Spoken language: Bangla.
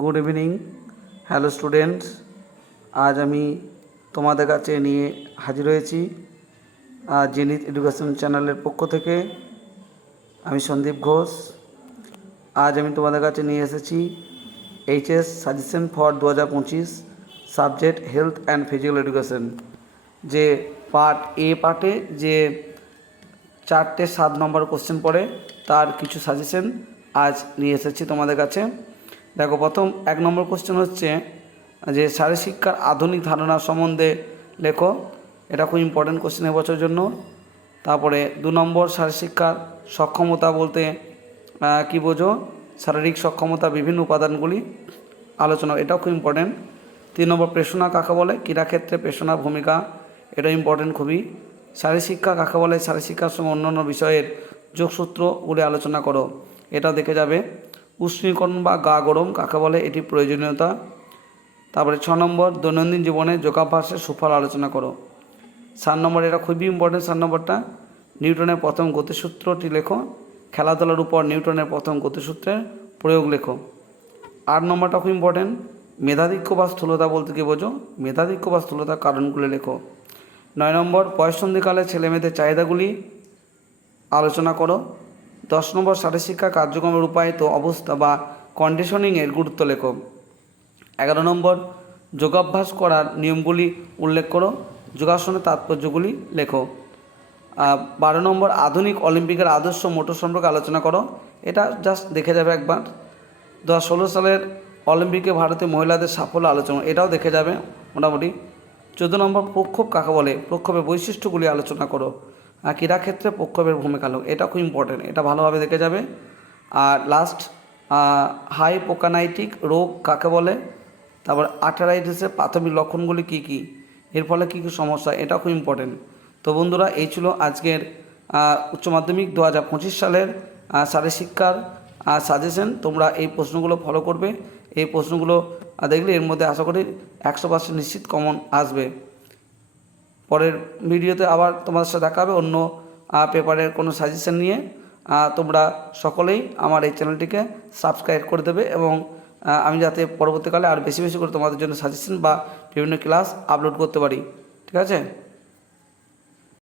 Good evening. হ্যালো স্টুডেন্টস, আজ আমি তোমাদের কাছে নিয়ে হাজির হয়েছি জেনিথ এডুকেশন চ্যানেলের পক্ষ থেকে। আমি সন্দীপ ঘোষ। আজ আমি তোমাদের কাছে নিয়ে এসেছি HS suggestion for 2025 subject health and physical education. যে পার্ট এ পার্টে যে 4টে 7 নম্বর কোশ্চেন পড়ে তার কিছু সাজেশন আজ নিয়ে এসেছি তোমাদের কাছে। দেখো, প্রথম 1 নম্বর কোশ্চেন হচ্ছে যে শারীরশিক্ষার আধুনিক ধারণা সম্বন্ধে লেখো। এটা খুব ইম্পর্টেন্ট কোশ্চেন এবছরের জন্য। তারপরে 2 নম্বর শারীরশিক্ষার সক্ষমতা বলতে কি বোঝো, শারীরিক সক্ষমতা বিভিন্ন উপাদানগুলি আলোচনা, এটাও খুব ইম্পর্টেন্ট। 3 নম্বর পেশনা কাকে বলে, ক্রীড়াক্ষেত্রে পেশনার ভূমিকা, এটা ইম্পর্টেন্ট খুবই। শারীরশিক্ষা কাকে বলে, শারীরশিক্ষার সঙ্গে অন্যান্য বিষয়ের যোগসূত্রগুলি আলোচনা করো, এটা দেখে যাবে। উষ্ণীকরণ বা গা গরম কাকে বলে, এটি প্রয়োজনীয়তা। তারপরে 6 নম্বর দৈনন্দিন জীবনে যোগাভ্যাসের সুফল আলোচনা করো। 7 নম্বর, এটা খুবই ইম্পর্টেন্ট, 7 নম্বরটা নিউটনের প্রথম গতিসূত্রটি লেখো। খেলাধুলার উপর নিউটনের প্রথম গতিসূত্রের প্রয়োগ লেখো। 8 নম্বরটা খুব ইম্পর্টেন্ট, মেধাধিক্য বা স্থূলতা বলতে কী বোঝো, মেধাধিক্য বা স্থূলতার কারণগুলি লেখো। 9 নম্বর বয়ঃসন্ধিকালে ছেলেমেয়েদের চাহিদাগুলি আলোচনা করো। 10 নম্বর শারীরশিক্ষা কার্যক্রমের রূপায়িত অবস্থা বা কন্ডিশনিংয়ের গুরুত্ব লেখো। 11 নম্বর যোগাভ্যাস করার নিয়মগুলি উল্লেখ করো, যোগাসনের তাৎপর্যগুলি লেখো। 12 নম্বর আধুনিক অলিম্পিকের আদর্শ মোটর সম্পর্কে আলোচনা করো, এটা জাস্ট দেখে যাবে একবার। 2016 সালের অলিম্পিকে ভারতীয় মহিলাদের সাফল্য আলোচনা, এটাও দেখে যাবে মোটামুটি। 14 নম্বর প্রক্ষোভ কাকে বলে, প্রক্ষোভের বৈশিষ্ট্যগুলি আলোচনা করো। ক্রীড়াক্ষেত্রে প্রক্ষোভের ভূমিকা লো, এটা খুব ইম্পর্টেন্ট, এটা ভালোভাবে দেখে যাবে। আর লাস্ট হাইপোকানাইটিক রোগ কাকে বলে, তারপর আর্থারাইটিসের প্রাথমিক লক্ষণগুলি কী কী, এর ফলে কী কী সমস্যা, এটা খুব ইম্পর্টেন্ট। তো বন্ধুরা, এই ছিল আজকের উচ্চ মাধ্যমিক 2025 সালের শারীরশিক্ষার সাজেশন। তোমরা এই প্রশ্নগুলো ফলো করবে, এই প্রশ্নগুলো দেখলে এর মধ্যে আশা করি 100% নিশ্চিত কমন আসবে। পরের ভিডিওতে আবার তোমাদের সাথে দেখা হবে অন্য পেপারের কোনো সাজেশন নিয়ে। তোমরা সকলেই আমার এই চ্যানেলটিকে সাবস্ক্রাইব করে দেবে এবং আমি যাতে পরবর্তীকালে আর বেশি বেশি করে তোমাদের জন্য সাজেশন বা বিভিন্ন ক্লাস আপলোড করতে পারি। ঠিক আছে।